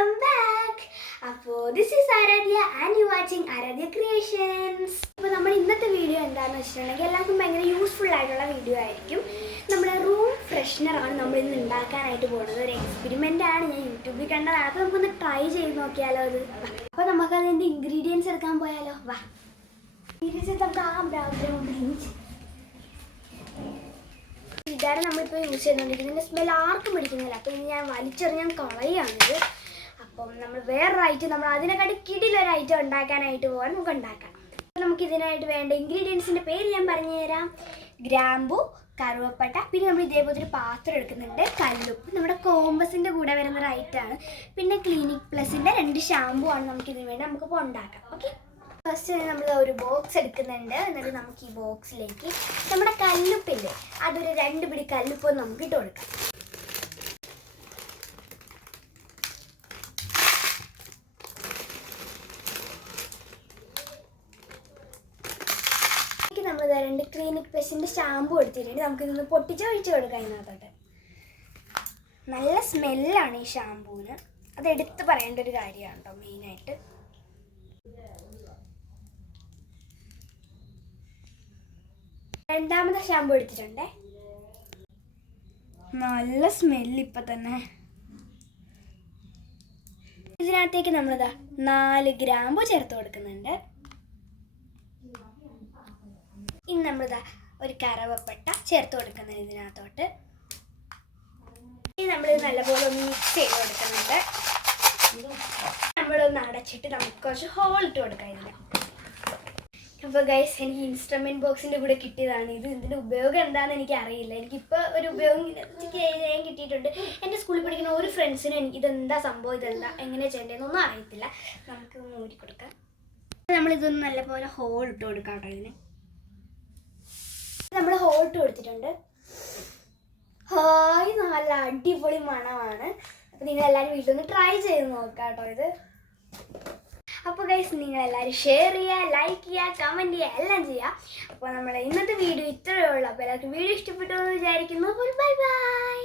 welcome back. This is Aradhya and you watching Aradhya Creations. അപ്പോൾ നമ്മുടെ ഇന്നത്തെ video എന്താണെന്ന് വെച്ചിട്ടുണ്ടെങ്കിൽ എല്ലാവർക്കും ഭയങ്കര യൂസ്ഫുൾ ആയിട്ടുള്ള വീഡിയോ ആയിരിക്കും. നമ്മുടെ റൂം ഫ്രഷ്നർ ആണ് നമ്മൾ ഇന്ന് ഉണ്ടാക്കാനായിട്ട് പോകുന്നത്. ഒരു എക്സ്പെരിമെൻ്റ് ആണ്, ഞാൻ യൂട്യൂബിൽ കണ്ടതാണ്. അപ്പോൾ നമുക്കൊന്ന് ട്രൈ ചെയ്ത് നോക്കിയാലോ അത്. അപ്പോൾ നമുക്ക് അതിൻ്റെ ഇൻഗ്രീഡിയൻസ് എടുക്കാൻ പോയാലോ. വാ, ഇതാണ് നമ്മളിപ്പോൾ യൂസ് ചെയ്തുകൊണ്ടിരിക്കുന്നത്. ഇതിൻ്റെ സ്മെൽ ആർക്കും പിടിക്കുന്നില്ല. അപ്പോൾ ഇനി ഞാൻ വലിച്ചെറിഞ്ഞാൽ കളയാണിത്. അപ്പം നമ്മൾ വേറൊരു ഐറ്റം, നമ്മൾ അതിനെക്കാട്ടി കിടിലൊരു ഐറ്റം ഉണ്ടാക്കാനായിട്ട് പോകാൻ നമുക്ക് ഉണ്ടാക്കാം. അപ്പോൾ നമുക്ക് ഇതിനായിട്ട് വേണ്ട ഇൻഗ്രീഡിയൻസിൻ്റെ പേര് ഞാൻ പറഞ്ഞുതരാം. ഗ്രാമ്പു, കറുവപ്പട്ട, പിന്നെ നമ്മൾ ഇതേപോലത്തെ ഒരു പാത്രം എടുക്കുന്നുണ്ട്, കല്ലുപ്പ്, നമ്മുടെ കോമ്പസിൻ്റെ കൂടെ വരുന്നൊരു ഐറ്റമാണ്, പിന്നെ ക്ലിനിക് പ്ലസിൻ്റെ 2 ഷാമ്പു ആണ് നമുക്കിതിന് വേണ്ടി നമുക്കിപ്പോൾ ഉണ്ടാക്കാം. ഓക്കെ, ഫസ്റ്റ് നമ്മൾ ഒരു ബോക്സ് എടുക്കുന്നുണ്ട്. എന്നിട്ട് നമുക്ക് ഈ ബോക്സിലേക്ക് നമ്മുടെ കല്ലുപ്പില്ലേ, അതൊരു 2 പിടി കല്ലുപ്പ് നമുക്ക് ഇട്ട് കൊടുക്കാം. നമ്മൾ 2 ക്ലിനിക് പ്ലസിൻ്റെ ഷാമ്പു എടുത്തിട്ടുണ്ട്. നമുക്കിതൊന്ന് ഒഴിച്ച് കൊടുക്കാം ഇതിനകത്തോട്ട്. നല്ല സ്മെല്ലാണ് ഈ ഷാമ്പൂവിന്, അത് എടുത്ത് പറയേണ്ട ഒരു കാര്യമാണ് കേട്ടോ മെയിനായിട്ട്. രണ്ടാമത്തെ ഷാമ്പു എടുത്തിട്ടുണ്ടേ. നല്ല സ്മെല്ല് ഇപ്പം തന്നെ. ഇതിനകത്തേക്ക് നമ്മളിതാ 4 ഗ്രാമ്പു ചേർത്ത് കൊടുക്കുന്നുണ്ട്. ഇനി നമ്മളിതാ ഒരു കറുവപ്പട്ട ചേർത്ത് കൊടുക്കുന്നുണ്ട് ഇതിനകത്തോട്ട്. ഇനി നമ്മളിത് നല്ലപോലെ ഒന്ന് മിക്സ് ചെയ്ത് കൊടുക്കുന്നുണ്ട്. നമ്മളൊന്ന് അടച്ചിട്ട് നമുക്ക് കുറച്ച് ഹോൾ ഇട്ട് കൊടുക്കാം ഇതിന്. അപ്പോൾ ഗൈസ്, എനിക്ക് ഇൻസ്ട്രുമെൻറ്റ് ബോക്സിൻ്റെ കൂടെ കിട്ടിയതാണ് ഇത്. ഇതിൻ്റെ ഉപയോഗം എന്താണെന്ന് എനിക്ക് അറിയില്ല. എനിക്കിപ്പോൾ ഒരു ഉപയോഗം ഞാൻ കിട്ടിയിട്ടുണ്ട്. എൻ്റെ സ്കൂളിൽ പഠിക്കുന്ന ഒരു ഫ്രണ്ട്സിനും എനിക്ക് ഇതെന്താ സംഭവം, ഇതെന്താ എങ്ങനെയാണ് ചെയ്യേണ്ടതെന്നൊന്നും അറിയത്തില്ല. നമുക്ക് ഊരി കൊടുക്കാം. നമ്മളിതൊന്ന് നല്ലപോലെ ഹോൾ ഇട്ട് കൊടുക്കാം കേട്ടോ ഇതിന്. നമ്മൾ ഹോൾ ഇട്ട് കൊടുത്തിട്ടുണ്ട്. ഹായ്, നല്ല അടിപൊളി മണമാണ്. അപ്പോൾ നിങ്ങളെല്ലാവരും വീട്ടിലൊന്ന് ട്രൈ ചെയ്ത് നോക്കാം കേട്ടോ ഇത്. അപ്പോൾ ഗൈസ്, നിങ്ങളെല്ലാവരും ഷെയർ ചെയ്യുക, ലൈക്ക് ചെയ്യുക, കമൻറ്റ് ചെയ്യുക, എല്ലാം ചെയ്യുക. അപ്പോൾ നമ്മുടെ ഇന്നത്തെ വീഡിയോ ഇത്രയേ ഉള്ളൂ. അപ്പോൾ എല്ലാവർക്കും വീഡിയോ ഇഷ്ടപ്പെട്ടു എന്ന് വിചാരിക്കുന്നു. Bye bye.